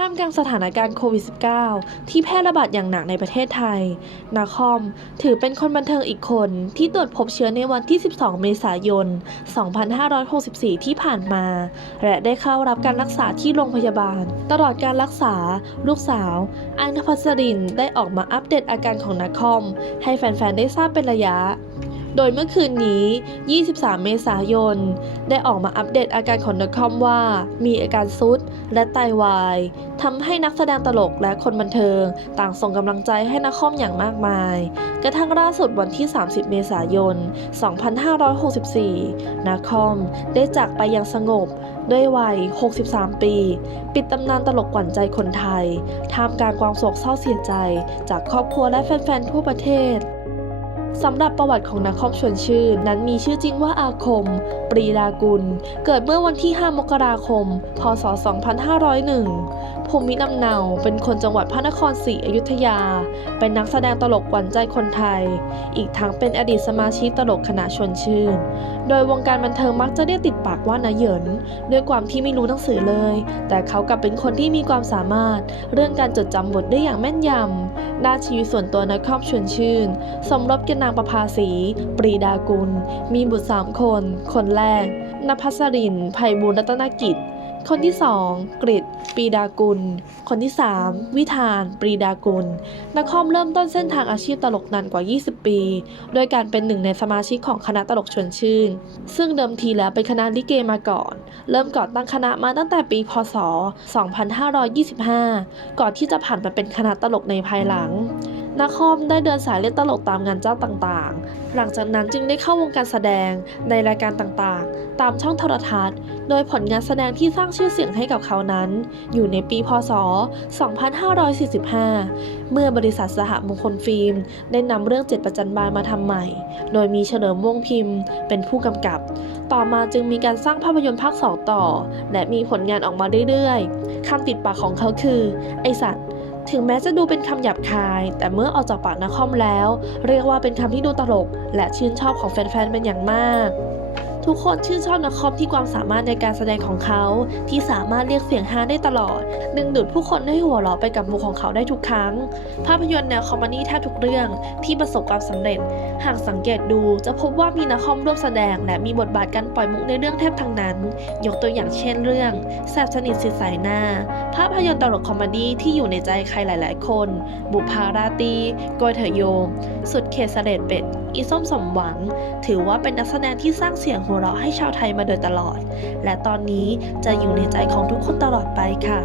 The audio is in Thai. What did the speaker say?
ท่ามกลางสถานการณ์โควิด -19 ที่แพร่ระบาดอย่างหนักในประเทศไทย นาคอมถือเป็นคนบันเทิงอีกคน ที่ตรวจพบเชื้อในวันที่ 12 เมษายน 2564 ที่ผ่านมา และได้เข้ารับการรักษาที่โรงพยาบาล ตลอดการรักษา ลูกสาวอังนภัสรินได้ออกมาอัปเดตอาการของนาคอม ให้แฟนๆ ได้ทราบเป็นระยะ โดยเมื่อคืนนี้ 23 เมษายน ได้ออกมาอัปเดตอาการของนักคอมว่า มีอาการซุดและไตวายทำให้นักแสดงตลกและคนบันเทิง ต่างส่งกำลังใจให้นักคอมอย่างมากมาย กระทั่งล่าสุดวันที่ 30 เมษายน 2564นักคอมได้จากไปอย่างสงบด้วยวัย 63 ปี ปิดตำนานตลกขวัญใจคนไทยท่ามกลางความโศกเศร้าเสียใจจากครอบครัวและแฟนๆ ทั่วประเทศ สำหรับประวัติของนักคอมชวนชื่น นั้นมีชื่อจริงว่าอาคม ปรีดากุล เกิดเมื่อวันที่ 5 มกราคม พศ 2501 ภูมิลำเนาเป็นคนจังหวัดพระนครศรีอยุธยา เป็นนักแสดงตลกหวานใจคนไทย อีกทั้งเป็นอดีตสมาชิกตลกคณะชวนชื่น โดยวงการบันเทิงมักจะเรียกติดปากว่านายเหยิน ด้วยความที่ไม่รู้หนังสือเลย แต่เขากลับเป็นคนที่มีความสามารถ เรื่องการจดจำบทได้อย่างแม่นยำ ด้านชีวิตส่วนตัวนักคอบชวนชื่น สมรบกับนางประภาสี ปรีดากุล มีบุตรสามคน คนแรกนภัสรินไพบูลรัตนกิจ คนที่สองกริตปรีดากุล คนที่สามวิธาน ปรีดากุลนักคอมเริ่มต้นเส้นทางอาชีพตลกนานกว่า 20 ปี โดยการเป็นหนึ่งในสมาชิกของคณะตลกชวนชื่น ซึ่งเดิมทีแล้วเป็นคณะลิเกมาก่อน เริ่มก่อตั้งคณะมาตั้งแต่ปีพศ 2525 ก่อนที่จะผ่านมาเป็นคณะตลกในภายหลังนักคอมได้เดินสายเล่นตลกตามงานเจ้าต่างๆ หลังจากนั้นจึงได้เข้าวงการแสดงในรายการต่างๆ ตามช่องโทรทัศน์ โดยผลงานแสดงที่สร้างชื่อเสียงให้กับเขานั้น อยู่ในปีพศ 2545 เมื่อบริษัทสหมงคลฟิล์ม ได้นำเรื่องเจ็ดประจันบานมาทำใหม่ โดยมีเฉลิมวงพิมพ์ เป็นผู้กำกับ ต่อมาจึงมีการสร้างภาพยนตร์ภาคสองต่อ และมีผลงานออกมาเรื่อยๆคำติดปากของเขาคือ ไอสัตว์ถึงแม้จะดูเป็นคำหยาบคาย แต่เมื่อออกจากปากนักคอมแล้ว เรียกว่าเป็นคำที่ดูตลก และชื่นชอบของแฟนๆเป็นอย่างมาก ทุกคนชื่นชอบนักคอมที่ความสามารถในการแสดงของเขา ที่สามารถเรียกเสียงฮาได้ตลอด ดึงดูดผู้คนให้หัวเราะไปกับมุกของเขาได้ทุกครั้ง ภาพยนตร์แนวคอมเมดี้แทบทุกเรื่องที่ประสบความสำเร็จ หากสังเกตดูจะพบว่ามีนักคอมร่วมแสดง และมีบทบาทการปล่อยมุกในเรื่องแทบทั้งนั้น ยกตัวอย่างเช่นเรื่องแสบสนิทสิสายหน้า ภาพยนตร์ตลกคอมเมดี้ที่อยู่ในใจใครหลาย ๆ คน บุพาราตีโกยเถยโยงสุดเขตเสด็จเป็ด อีส้มสมหวัง ถือว่าเป็นนักแสดงที่สร้างเสียงหัวเราะให้ชาวไทยมาโดยตลอด และตอนนี้จะอยู่ในใจของทุกคนตลอดไปค่ะ